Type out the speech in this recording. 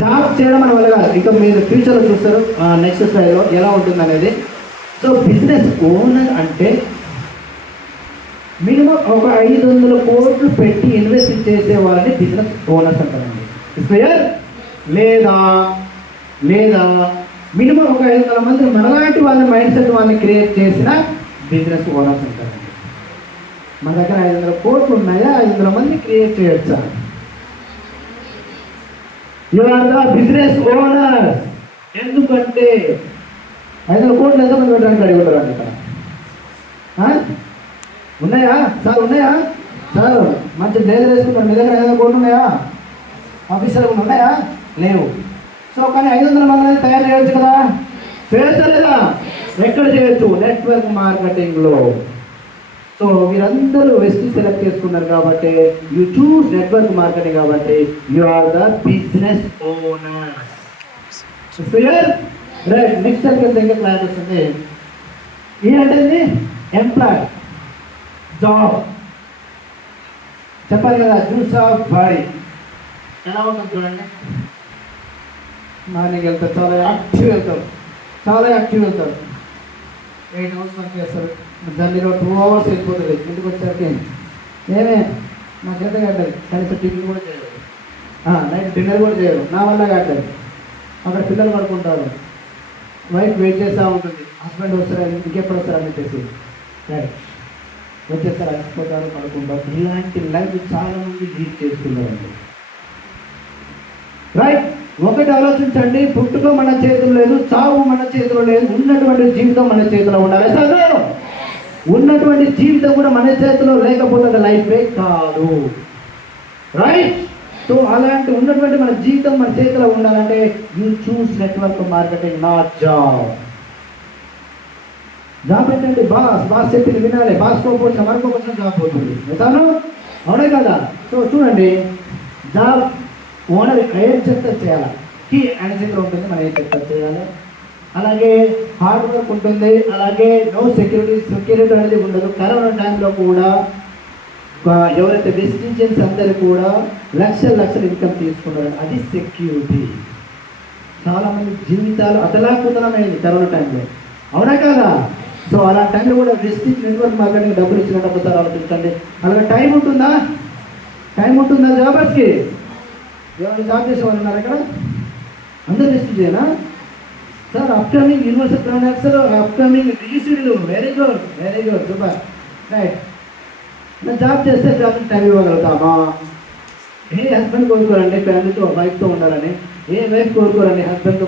Job చేయడం మన వల్ల కాదు, ఇంకా మీరు ఫ్యూచర్లో చూస్తారు నెక్స్ట్ స్లైడ్లో ఎలా ఉంటుంది అనేది. సో బిజినెస్ ఓనర్ అంటే మినిమం ఒక 500 కోట్లు పెట్టి ఇన్వెస్ట్ చేసే వాళ్ళని బిజినెస్ ఓనర్స్ అంటారండి. క్లియర్? లేదా లేదా మినిమం ఒక 500 మంది మనలాంటి వాళ్ళ మైండ్ సెట్ వాళ్ళని క్రియేట్ చేసిన బిజినెస్ ఓనర్స్ అంటారండి. మన దగ్గర 500 కోట్లు ఉన్నాయా, 500 మంది క్రియేట్ చేయొచ్చా? You are the business owners. ఎందుకంటే 500 కోట్లు ఎంతమంది పెట్టడానికి అడిగి ఉంటారండి ఇక్కడ? ఉన్నాయా సార్? ఉన్నాయా సార్? మంచి డేజర్ వేసుకుంటారు. మీ దగ్గర 500 కోట్లు ఉన్నాయా? ఆఫీసర్ ఉన్నాయా? లేవు. సో కానీ 500 మంది తయారు చేయవచ్చు కదా? చేయొచ్చా? ఎక్కడ చేయొచ్చు? నెట్వర్క్ మార్కెటింగ్లో. సో మీరందరూ వెస్ట్ సెలెక్ట్ చేసుకున్నారు కాబట్టి యూ చూస్ నెట్వర్క్ మార్కెటింగ్ కాబట్టి you are the business owners. Clear? Right. Next వెళ్తే ఇంకా క్లాస్ వస్తుంది. ఏంటండి? ఎంప్లాయ్, జాబ్ చెప్పాలి కదా. జ్యూస్ ఆఫ్ బాడీ ఎలా ఉంటుంది చూడండి. మార్నింగ్ వెళ్తారు, చాలా యాక్టివ్ వెళ్తారు, చాలా యాక్టివ్ వెళ్తారు. 8 అవర్స్ వర్క్ చేస్తారు. జర్నీలో 2 అవర్స్ వెళ్ళిపోతుంది. ఇంటికి వచ్చేసరికి ఏమే నా చేత కట్టదు, కనీసం టిఫిన్ కూడా చేయరు, నైట్ డిన్నర్ కూడా చేయరు, నా వల్ల కట్టదు. అక్కడ పిల్లలు పడుకుంటారు, వైఫ్ వెయిట్ చేస్తూ ఉంటుంది, హస్బెండ్ వస్తారా ఇంకెప్పుడు వస్తారని చెప్పేసి రైట్ వచ్చేస్తారు, అలసిపోతారు, పడుకుంటారు. ఇలాంటి లైఫ్ చాలామంది లీడ్ చేస్తున్నారండి. రైట్. ఒకటి ఆలోచించండి, పుట్టుక మన చేతుల్లో లేదు, చావు మన చేతిలో లేదు, ఉన్నటువంటి జీవితం మన చేతిలో ఉండాలి. సార్ ఉన్నటువంటి జీవితం కూడా మన చేతిలో లేకపోతే లైఫే కాదు. రైట్. సో అలాంటి ఉన్నటువంటి మన జీవితం మన చేతిలో ఉండాలంటే you choose network marketing, not job. Job ఏంటంటే బాస్ చెప్పింది వినాలి, బాస్ పోకపోతే మరొక జాబ్ పోతుంది. అవునే కదా? సో చూడండి, జాబ్ ఓనర్ ఏం చెప్తే చేయాలి, కీ ఆయన చేతిలో ఉంటుంది, మనం ఏం చెప్తే చేయాలి. అలాగే హార్డ్ వర్క్ ఉంటుంది, అలాగే నో సెక్యూరిటీ అనేది ఉండదు. కరోనా టైంలో కూడా ఎవరైతే రెసిడెన్షియల్స్ అందరూ కూడా లక్షలు ఇన్కమ్ తీసుకున్నారు, అది సెక్యూరిటీ. చాలామంది జీవితాలు అతలాకుతలమైంది కరోనా టైంలో, అవునా కదా? సో అలా టైంలో కూడా రెసిడెన్షియల్ నెట్వర్క్ మార్కెటింగ్ డబ్బులు ఇచ్చినప్పుడు సార్ ఆలోచించండి. అలాగే టైం ఉంటుందా జాబర్స్కి? ఎవరైనా జాబ్ చేసేవాళ్ళు ఉన్నారు అక్కడ? అందరూ లిస్ట్ చేయనా sir? Upcoming universal planners, upcoming రీసీడ్లు, వెరీ గుడ్ సూపర్. రైట్. నేను జాబ్ చేస్తే ఫ్యామిలీ టైం ఇవ్వగలుగుతామా? ఏ హస్బెండ్ కోరుకోరండి ఫ్యామిలీతో వైఫ్తో ఉండాలని? ఏ వైఫ్ కోరుకోరండి హస్బెండ్తో